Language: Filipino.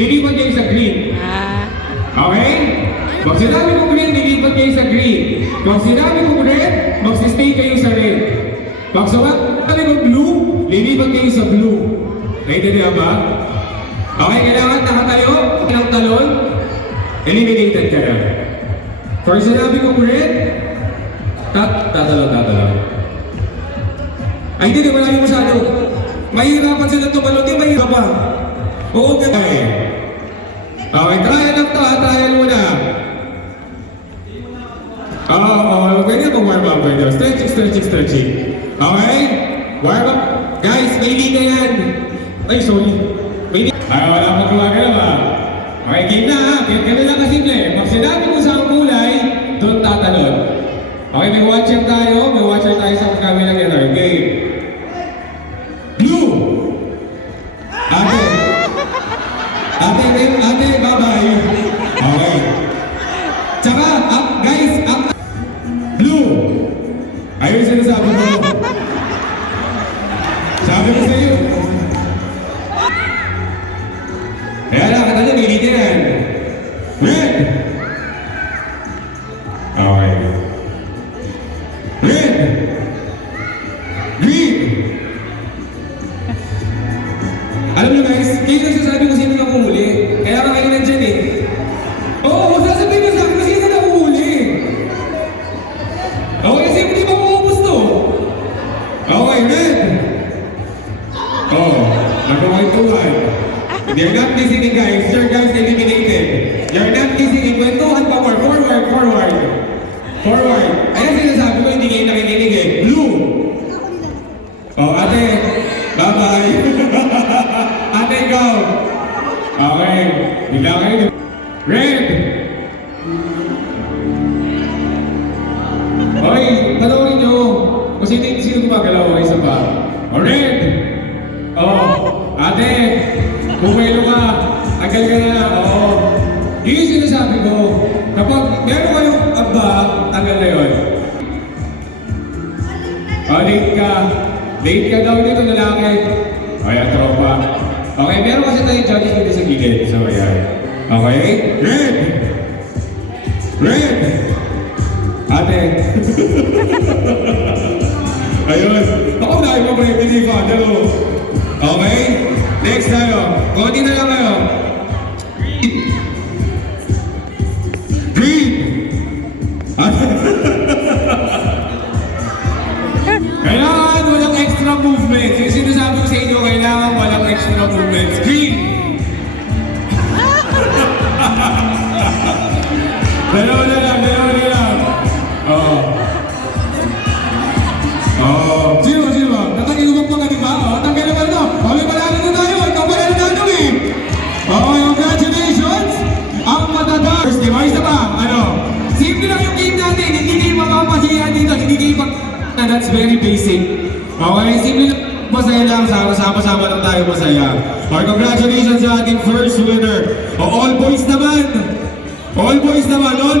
lilipat kayo sa green. Ah. Okay? Pag sinabi ko green, lilipat kayo sa green. Pag sinabi ko red, magsistay kayo sa red. Pag sinabi ko blue, lilipat kayo sa blue. Naintindihan ba? Okay, kailangan nakatayo ng talon, eliminated ka na. Pag sinabi ko red, tat, tatalon, tatalon. Ay, hindi, di malayo masyado. Mahirapan sila tumalon, di mahirap pa. Oo, okay. Okay, trial lang to ha, trial muna. Oo, oh, oh, pwede mo warm up pwede. Stretching, stretching, stretching. Okay? Warm up. Guys, may liga yan. Ay, sorry. May liga. Ay, wala pa gumagalaw ha. Okay, game na ha. Game ka na lang kasimple. Pag sinabi mo sa kulay, doon tatalon. Okay, may watcher tayo. May watcher tayo sa kabilang yan. Okay, game. Blue! Ate! Ate, ate, ate, bye-bye. Okay. Tsaka, up, guys, up. Blue. Ayun yung sinasabi ko. Sabi ko sa iyo. Kaya na, kata niya, nilid yan. Red. Okay. Red. Green. Alam niyo guys, kayo nagsasabi Red. Oh, nagkakwentuhan. You're not listening guys, your guys eliminated. You're not listening, kwentuhan pa more. Forward, forward. Forward. Ayan sinasabi ko, hindi kayo nakikinig eh. Blue. Oh, ate. Bye-bye. ate, go. Okay. Bigla kayo. Red. Sino gumagalaw, isa pa. Oh, red. Oh, ate. Bumelo ka. Tagal ka na. Oo. Yun yung sinasabi ko. Kapag meron kayong aba, tagal na yun. Oh, ka. Late ka daw dito, lalaki. O, yan, tropa. Okay, meron kasi tayong judges dito sa gilid. So, ayan. Okay? Red! Red! Ate. Ayun. Ako na yung mga ni Father. Okay? Next tayo. Konti na lang kayo. Ate. Kailangan walang extra movement. Yung sinasabi ko sa inyo, kailangan walang extra movement. Green! dalawa na lang, dalawa na That's very basic. Okay, simple. Masaya lang. Sama-sama lang tayo masaya. Okay, congratulations sa ating first winner. O, all boys naman. All boys naman. All